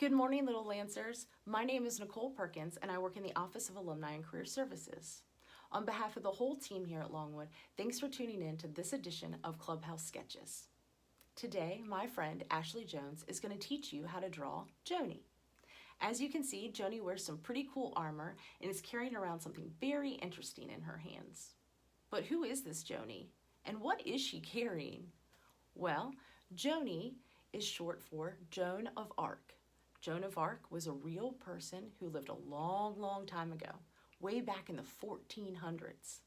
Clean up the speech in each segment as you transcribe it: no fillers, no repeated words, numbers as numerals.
Good morning, little Lancers. My name is Nicole Perkins, and I work in the Office of Alumni and Career Services. On behalf of the whole team here at Longwood, thanks for tuning in to this edition of Clubhouse Sketches. Today, my friend Ashley Jones is going to teach you how to draw Joanie. As you can see, Joanie wears some pretty cool armor and is carrying around something very interesting in her hands. But who is this Joanie? And what is she carrying? Well, Joanie is short for Joan of Arc. Joan of Arc was a real person who lived a long, long time ago, way back in the 1400s.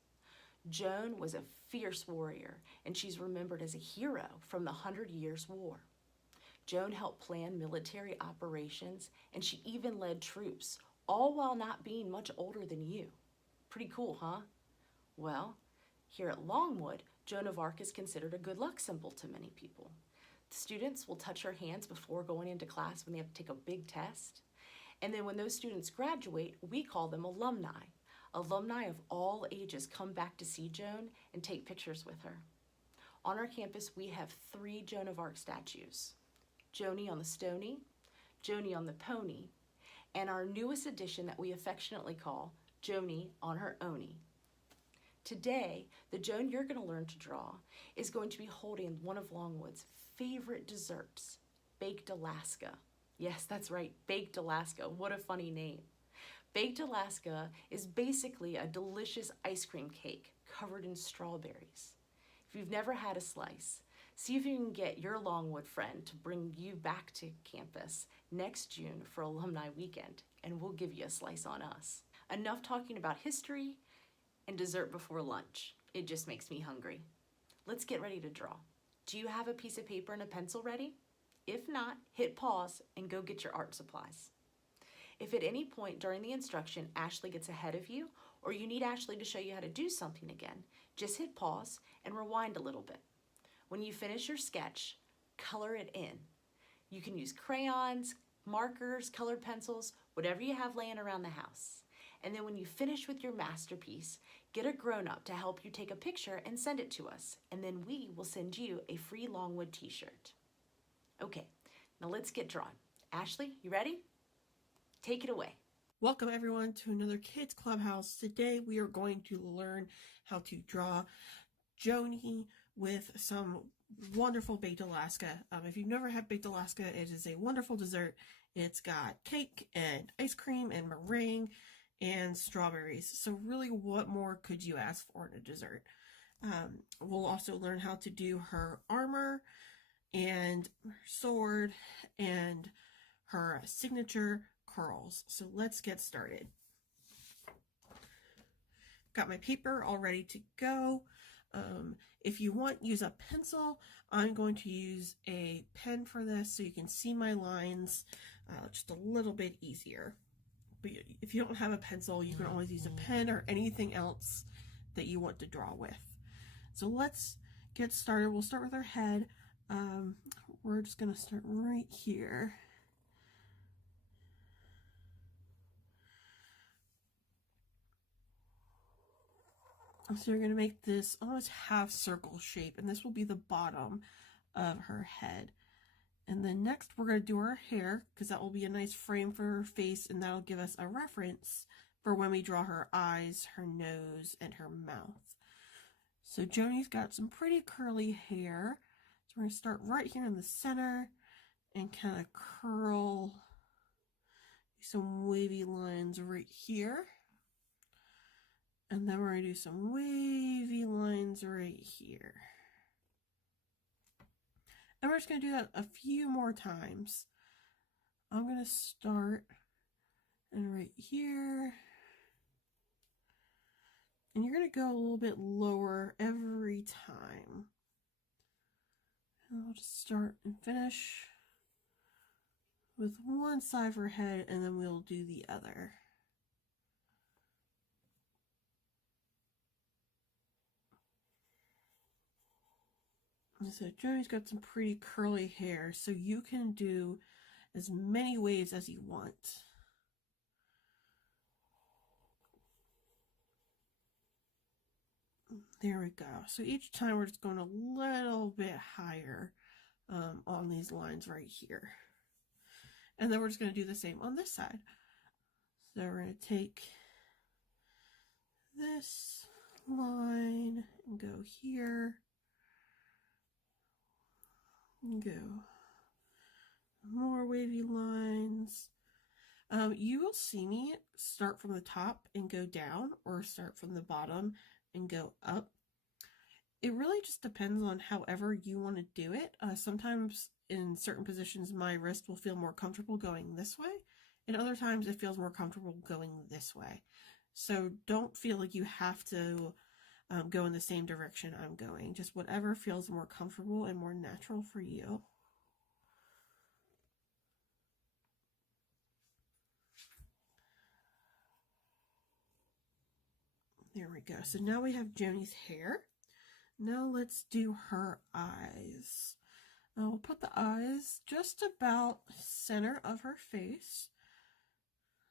Joan was a fierce warrior, and she's remembered as a hero from the Hundred Years' War. Joan helped plan military operations, and she even led troops, all while not being much older than you. Pretty cool, huh? Well, here at Longwood, Joan of Arc is considered a good luck symbol to many people. Students will touch her hands before going into class when they have to take a big test. And then when those students graduate, we call them alumni. Alumni of all ages come back to see Joan and take pictures with her. On our campus, we have 3 Joan of Arc statues. Joanie on the Stony, Joanie on the Pony, and our newest addition that we affectionately call Joanie on her Oni. Today, the Joan you're going to learn to draw is going to be holding one of Longwood's favorite desserts, Baked Alaska. Yes, that's right, Baked Alaska. What a funny name. Baked Alaska is basically a delicious ice cream cake covered in strawberries. If you've never had a slice, see if you can get your Longwood friend to bring you back to campus next June for Alumni Weekend, and we'll give you a slice on us. Enough talking about history and dessert before lunch. It just makes me hungry. Let's get ready to draw. Do you have a piece of paper and a pencil ready? If not, hit pause and go get your art supplies. If at any point during the instruction Ashley gets ahead of you, or you need Ashley to show you how to do something again, just hit pause and rewind a little bit. When you finish your sketch, color it in. You can use crayons, markers, colored pencils, whatever you have laying around the house. And then when you finish with your masterpiece, get a grown-up to help you take a picture and send it to us. And then we will send you a free Longwood t-shirt. Okay, now let's get drawn. Ashley, you ready? Take it away. Welcome everyone to another Kids Clubhouse. Today we are going to learn how to draw Joanie with some wonderful baked Alaska. If you've never had baked Alaska, it is a wonderful dessert. It's got cake and ice cream and meringue and strawberries. So really, what more could you ask for in a dessert? We'll also learn how to do her armor and her sword and her signature curls. So let's get started. Got my paper all ready to go. If you want, use a pencil. I'm going to use a pen for this so you can see my lines just a little bit easier. But if you don't have a pencil, you can always use a pen or anything else that you want to draw with. So let's get started. We'll start with our head. We're just going to start right here. So you're going to make this almost half circle shape, and this will be the bottom of her head. And then next we're going to do her hair, because that will be a nice frame for her face, and that'll give us a reference for when we draw her eyes, her nose, and her mouth. So Joanie's got some pretty curly hair. So we're going to start right here in the center and kind of curl some wavy lines right here. And then we're going to do some wavy lines right here. And we're just going to do that a few more times. I'm going to start and right here. And you're going to go a little bit lower every time. And I'll just start and finish with one side of her head, and then we'll do the other. So Joanie's got some pretty curly hair, so you can do as many waves as you want. There we go. So each time we're just going a little bit higher on these lines right here. And then we're just going to do the same on this side. So we're going to take this line and go here. And go more wavy lines. You will see me start from the top and go down, or start from the bottom and go up. It really just depends on however you want to do it. Sometimes in certain positions my wrist will feel more comfortable going this way, and other times it feels more comfortable going this way. So don't feel like you have to go in the same direction I'm going. Just whatever feels more comfortable and more natural for you. There we go. So now we have Joanie's hair. Now let's do her eyes. We'll put the eyes just about center of her face.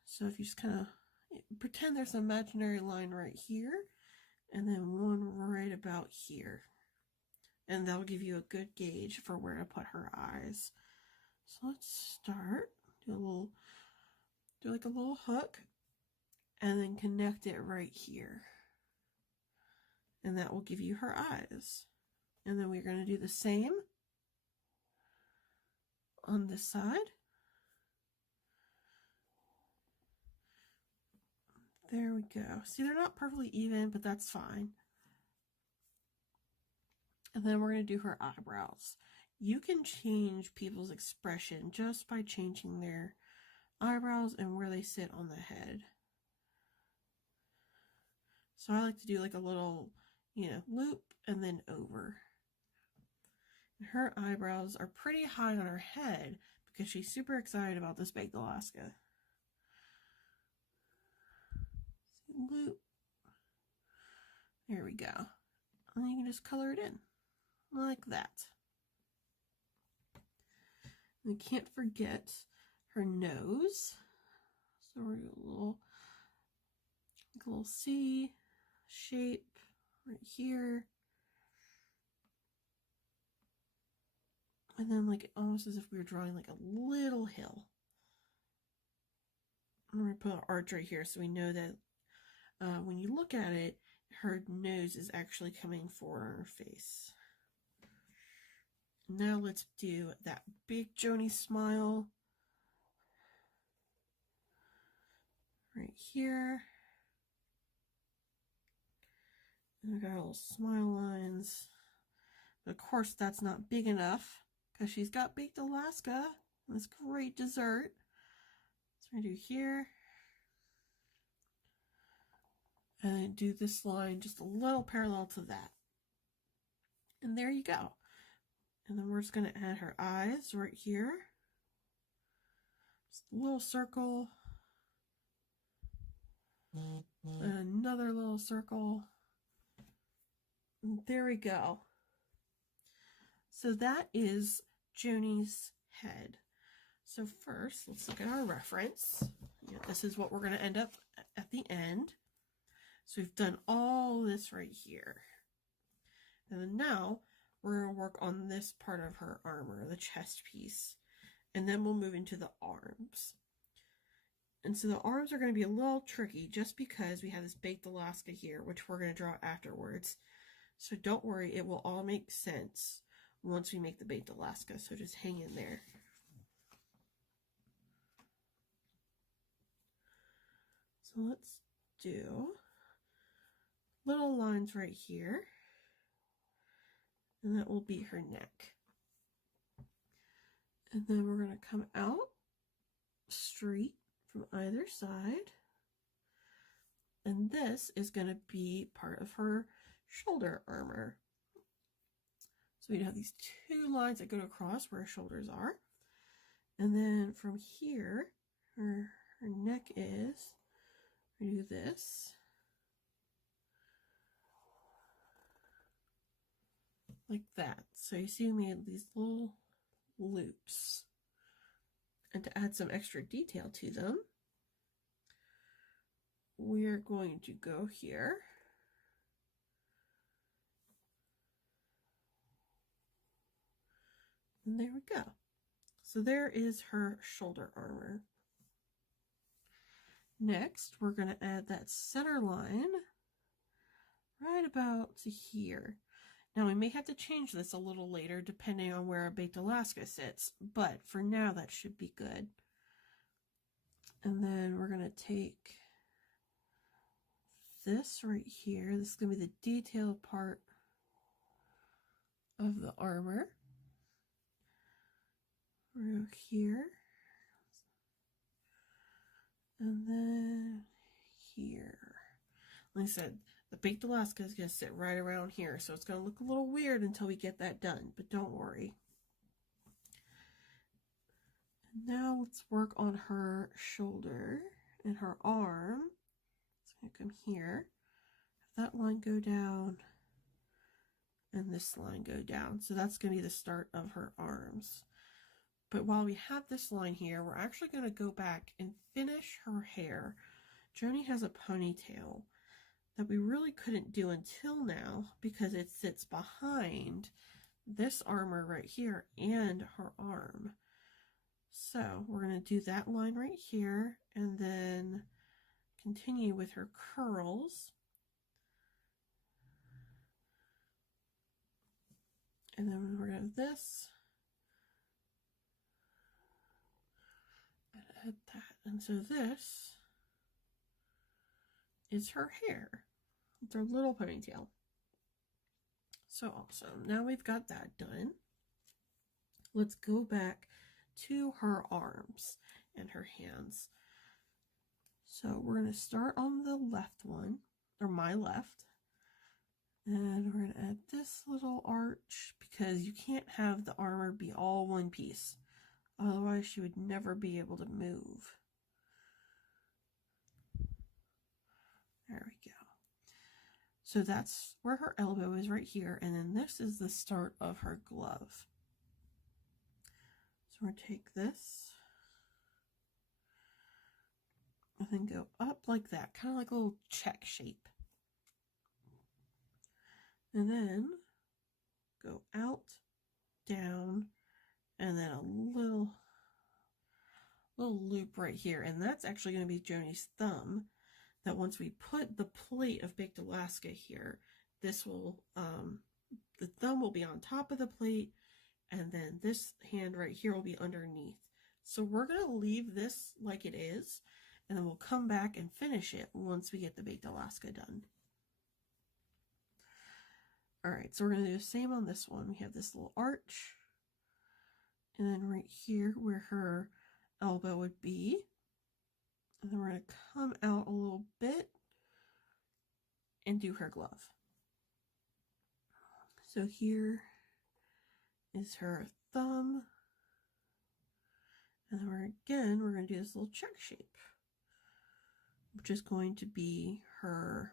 So if you just kind of pretend there's an imaginary line right here, and then one right about here. And that'll give you a good gauge for where to put her eyes. So let's start. Do like a little hook, and then connect it right here. And that will give you her eyes. And then we're going to do the same on this side. There we go. See, they're not perfectly even, but that's fine. And then we're going to do her eyebrows. You can change people's expression just by changing their eyebrows and where they sit on the head. So I like to do like a little, loop and then over. Her eyebrows are pretty high on her head because she's super excited about this baked Alaska. Loop. There we go. And you can just color it in like that. And we can't forget her nose. So we're going to do a little C shape right here. And then like almost as if we were drawing like a little hill. I'm going to put an arch right here so we know that when you look at it, her nose is actually coming forward on her face. Now let's do that big Joanie smile. Right here. And we've got our little smile lines. But of course that's not big enough because she's got baked Alaska, this great dessert. So we're going to do here. And then do this line just a little parallel to that. And there you go. And then we're just going to add her eyes right here. Just a little circle. And another little circle. And there we go. So that is Joanie's head. So first, let's look at our reference. This is what we're going to end up at the end. So we've done all this right here. And then now we're going to work on this part of her armor, the chest piece. And then we'll move into the arms. And so the arms are going to be a little tricky just because we have this baked Alaska here, which we're going to draw afterwards. So don't worry, it will all make sense once we make the baked Alaska. So just hang in there. So let's do little lines right here, and that will be her neck. And then we're going to come out straight from either side, and this is going to be part of her shoulder armor. So we have these two lines that go across where her shoulders are, and then from here her neck is, we do this. Like that. So you see we made these little loops. And to add some extra detail to them, we're going to go here. And there we go. So there is her shoulder armor. Next, we're going to add that center line right about to here. Now, we may have to change this a little later depending on where our baked Alaska sits, but for now that should be good. And then we're going to take this right here. This is going to be the detailed part of the armor. We're here. And then here. Like I said, the baked Alaska is going to sit right around here, so it's going to look a little weird until we get that done, but don't worry. And now let's work on her shoulder and her arm. It's going to come here. Have that line go down and this line go down. So that's going to be the start of her arms. But while we have this line here, we're actually going to go back and finish her hair. Joanie has a ponytail that we really couldn't do until now because it sits behind this armor right here and her arm. So we're going to do that line right here and then continue with her curls. And then we're going to have this. And add that. And so this is her hair. It's her little ponytail. So awesome. Now we've got that done. Let's go back to her arms and her hands. So we're going to start on the left one, or my left. And we're going to add this little arch because you can't have the armor be all one piece. Otherwise, she would never be able to move. There we go. So that's where her elbow is right here. And then this is the start of her glove. So we're going to take this and then go up like that, kind of like a little check shape. And then go out, down, and then a little loop right here. And that's actually going to be Joanie's thumb. That once we put the plate of baked Alaska here, this will, the thumb will be on top of the plate, and then this hand right here will be underneath. So we're going to leave this like it is, and then we'll come back and finish it once we get the baked Alaska done. All right, so we're going to do the same on this one. We have this little arch, and then right here where her elbow would be, and then we're going to come out a little bit and do her glove. So here is her thumb, and then we're going to do this little check shape, which is going to be her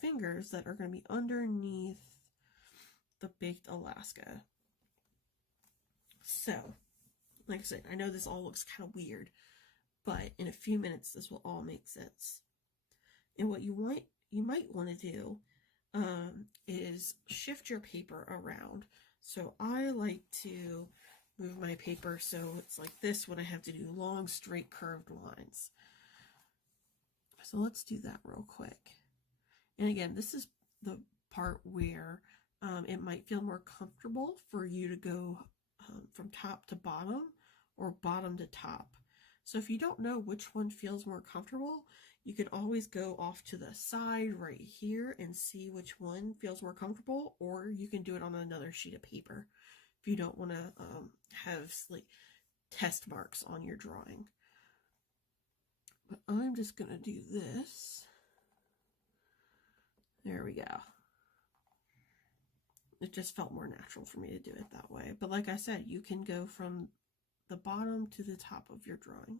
fingers that are going to be underneath the baked Alaska. So, like I said, I know this all looks kind of weird, but in a few minutes this will all make sense. And what you might want to do is shift your paper around. So I like to move my paper so it's like this when I have to do long, straight, curved lines. So let's do that real quick. And again, this is the part where it might feel more comfortable for you to go from top to bottom or bottom to top. So if you don't know which one feels more comfortable, you can always go off to the side right here and see which one feels more comfortable, or you can do it on another sheet of paper if you don't want to have like test marks on your drawing. But I'm just going to do this. There we go. It just felt more natural for me to do it that way. But like I said, you can go from the bottom to the top of your drawing.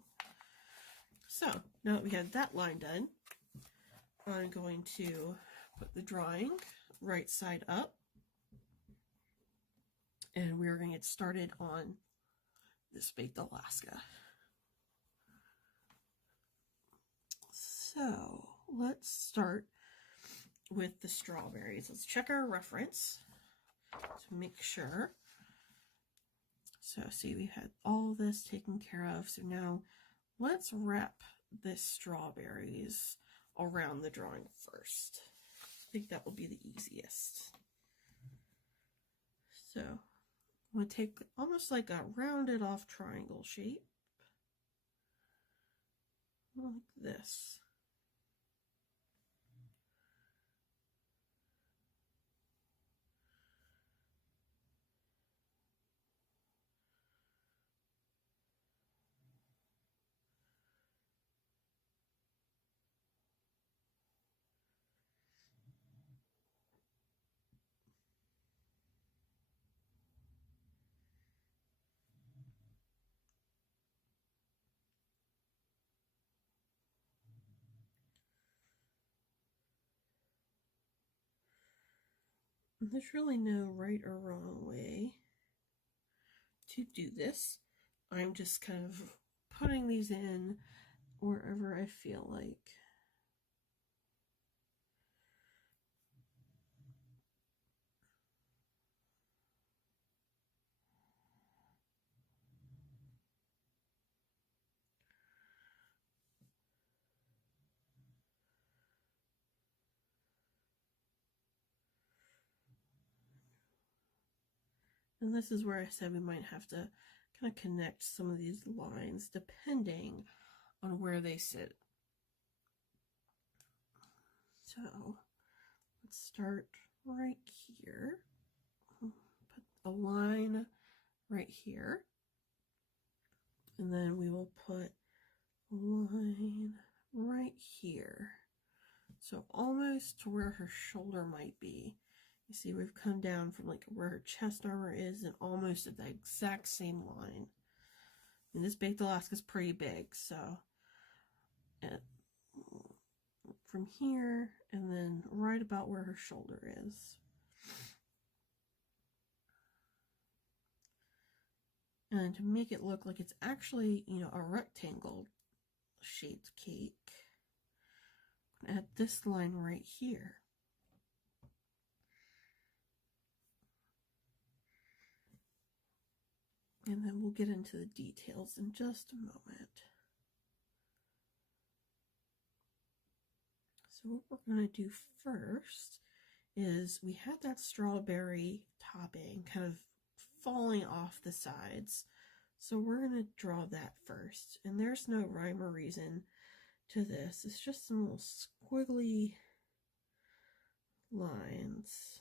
So now that we have that line done, I'm going to put the drawing right side up. And we're going to get started on this baked Alaska. So let's start with the strawberries. Let's check our reference to make sure. So see, we've had all this taken care of. So now let's wrap this strawberries around the drawing first. I think that will be the easiest. So I'm going to take almost like a rounded off triangle shape, like this. There's really no right or wrong way to do this. I'm just kind of putting these in wherever I feel like. And this is where I said we might have to kind of connect some of these lines depending on where they sit. So let's start right here. Put a line right here. And then we will put a line right here. So almost to where her shoulder might be. You see, we've come down from like where her chest armor is and almost at the exact same line. And this baked Alaska is pretty big, so from here and then right about where her shoulder is. And to make it look like it's actually, you know, a rectangle shaped cake, I'm gonna add this line right here. And then we'll get into the details in just a moment. So what we're going to do first is we had that strawberry topping kind of falling off the sides. So we're going to draw that first. And there's no rhyme or reason to this. It's just some little squiggly lines.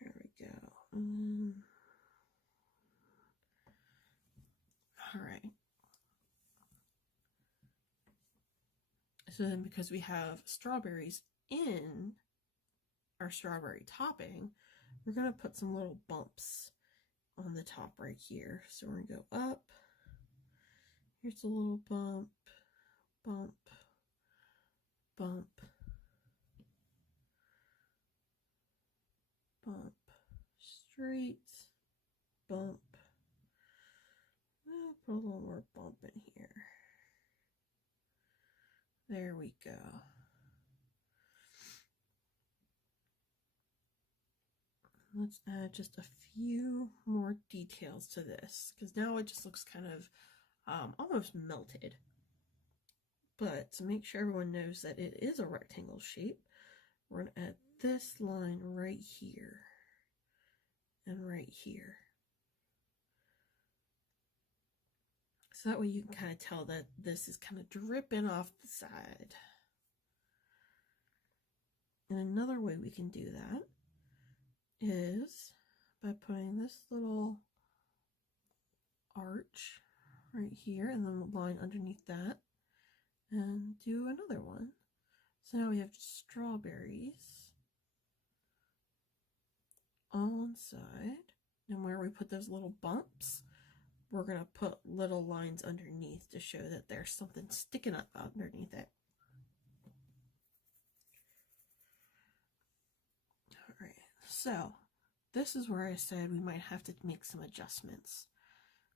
There we go. All right. So then because we have strawberries in our strawberry topping, we're going to put some little bumps on the top right here. So we're going to go up. Here's a little bump, bump, bump, bump, straight, bump. I'll put a little more bump in here. There we go. Let's add just a few more details to this, because now it just looks kind of almost melted. But to make sure everyone knows that it is a rectangle shape, we're going to add this line right here and right here. So that way you can kind of tell that this is kind of dripping off the side. And another way we can do that is by putting this little arch right here and then a line underneath that and do another one. So now we have strawberries on one side, and where we put those little bumps, we're going to put little lines underneath to show that there's something sticking up underneath it. All right, so this is where I said we might have to make some adjustments.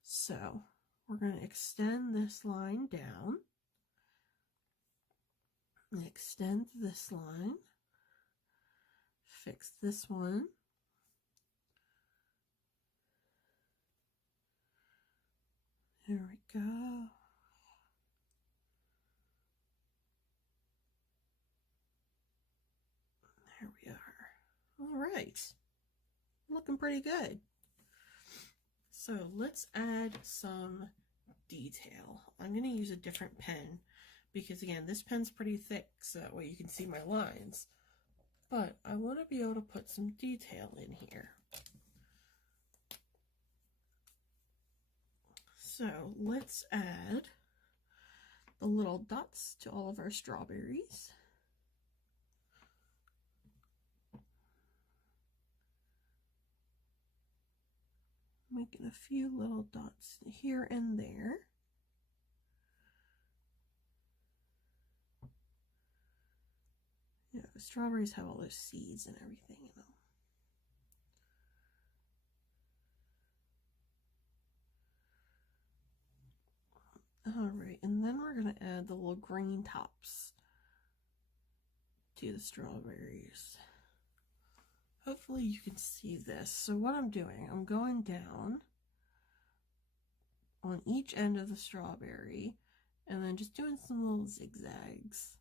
So we're going to extend this line down. And extend this line. Fix this one. There we go. There we are. All right. Looking pretty good. So let's add some detail. I'm going to use a different pen because, again, this pen's pretty thick, so that way you can see my lines. But I want to be able to put some detail in here. So let's add the little dots to all of our strawberries. Making a few little dots here and there. You know, the strawberries have all those seeds and everything in them. Alright, and then we're going to add the little green tops to the strawberries. Hopefully you can see this. So what I'm doing, I'm going down on each end of the strawberry and then just doing some little zigzags.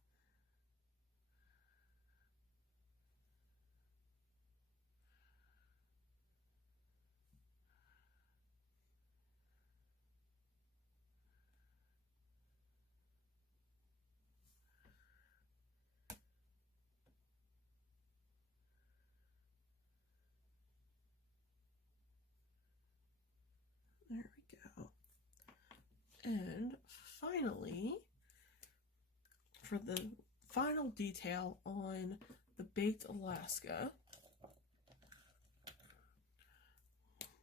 There we go. And finally, for the final detail on the baked Alaska,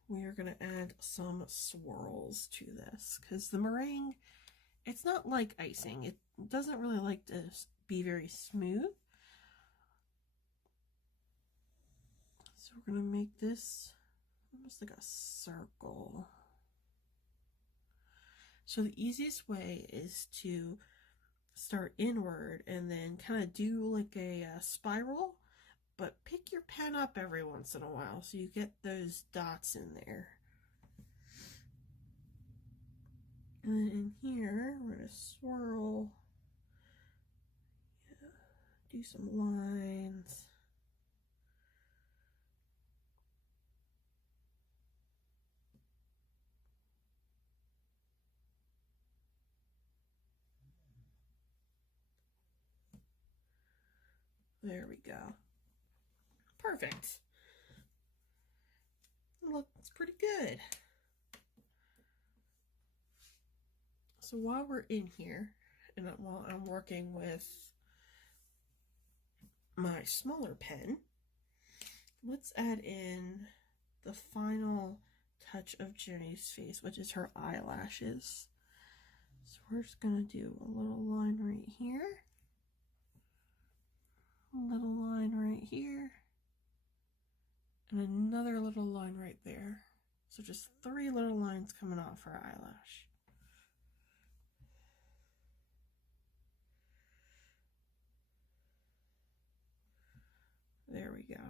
we are going to add some swirls to this because the meringue, it's not like icing. It doesn't really like to be very smooth. So we're going to make this almost like a circle. So the easiest way is to start inward and then kind of do like a spiral, but pick your pen up every once in a while so you get those dots in there. And then in here, we're going to swirl, do some lines. There we go. Perfect. Looks pretty good. So while we're in here, and while I'm working with my smaller pen, let's add in the final touch of Joanie's face, which is her eyelashes. So we're just going to do a little line right here. A little line right here, and another little line right there. So just 3 little lines coming off her eyelash. There we go.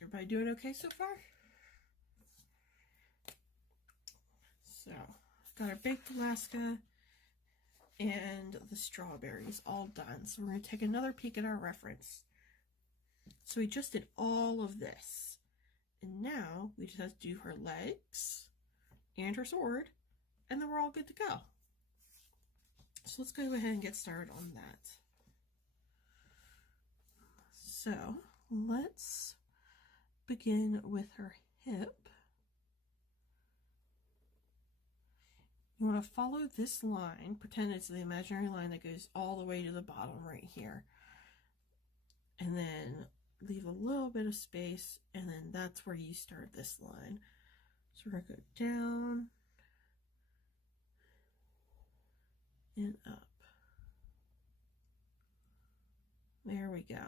Everybody doing okay so far? So, got our baked Alaska and the strawberries all done. So we're going to take another peek at our reference. So we just did all of this. And now we just have to do her legs and her sword, and then we're all good to go. So let's go ahead and get started on that. So let's begin with her hip. You want to follow this line, pretend it's the imaginary line that goes all the way to the bottom right here. And then leave a little bit of space, and then that's where you start this line. So we're going to go down and up. There we go.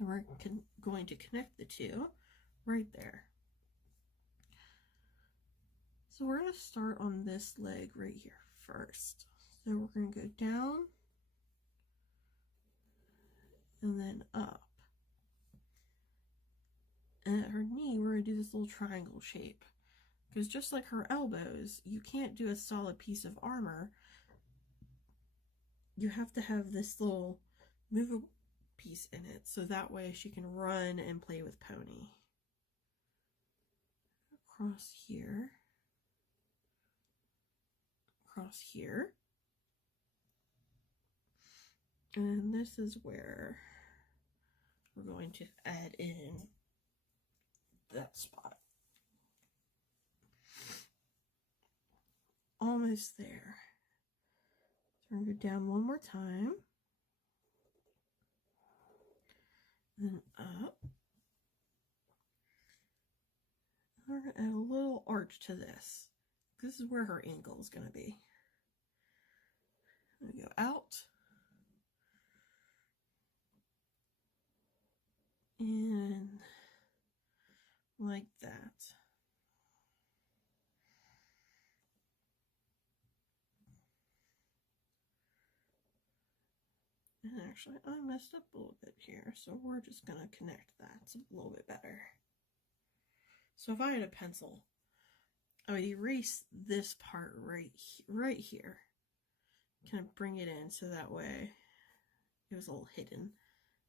And we're going to connect the two right there. So we're going to start on this leg right here first. So we're going to go down and then up. And at her knee, we're going to do this little triangle shape. Because just like her elbows, you can't do a solid piece of armor. You have to have this little movable piece in it, so that way she can run and play with Pony. Across here. Across here. And this is where we're going to add in that spot. Almost there. So we're going to go down one more time. Then up. And we're going to add a little arch to this. This is where her ankle is going to be. I'm going to go out. And like that. And actually, I messed up a little bit here, so we're just going to connect that. It's a little bit better. So if I had a pencil, I would erase this part right here. Kind of bring it in so that way it was a little hidden.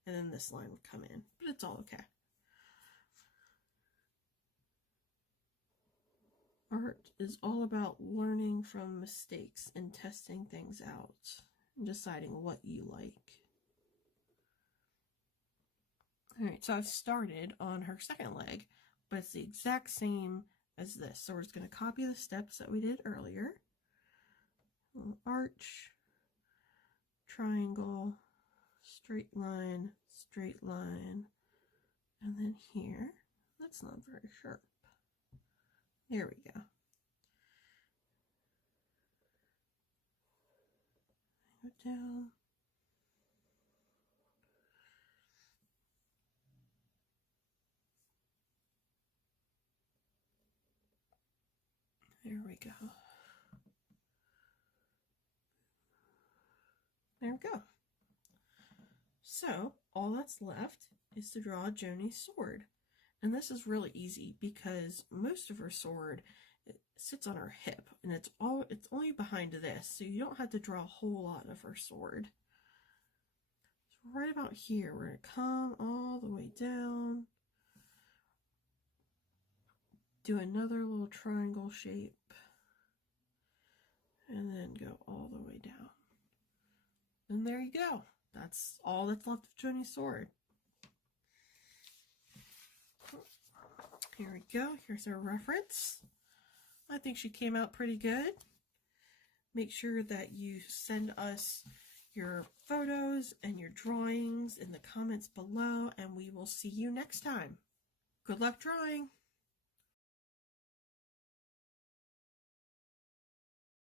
And then this line would come in, but it's all okay. Art is all about learning from mistakes and testing things out and deciding what you like. Alright, so I've started on her second leg, but it's the exact same as this. So we're just going to copy the steps that we did earlier. Arch, triangle, straight line, and then here, that's not very sharp. There we go. Go down. There we go. There we go. So, all that's left is to draw Joanie's sword. And this is really easy because most of her sword sits on her hip, and it's only behind this, so you don't have to draw a whole lot of her sword. So right about here, we're going to come all the way down, do another little triangle shape, and then go all the way down. And there you go. That's all that's left of Joanie's sword. Here we go. Here's our reference. I think she came out pretty good. Make sure that you send us your photos and your drawings in the comments below, and we will see you next time. Good luck drawing!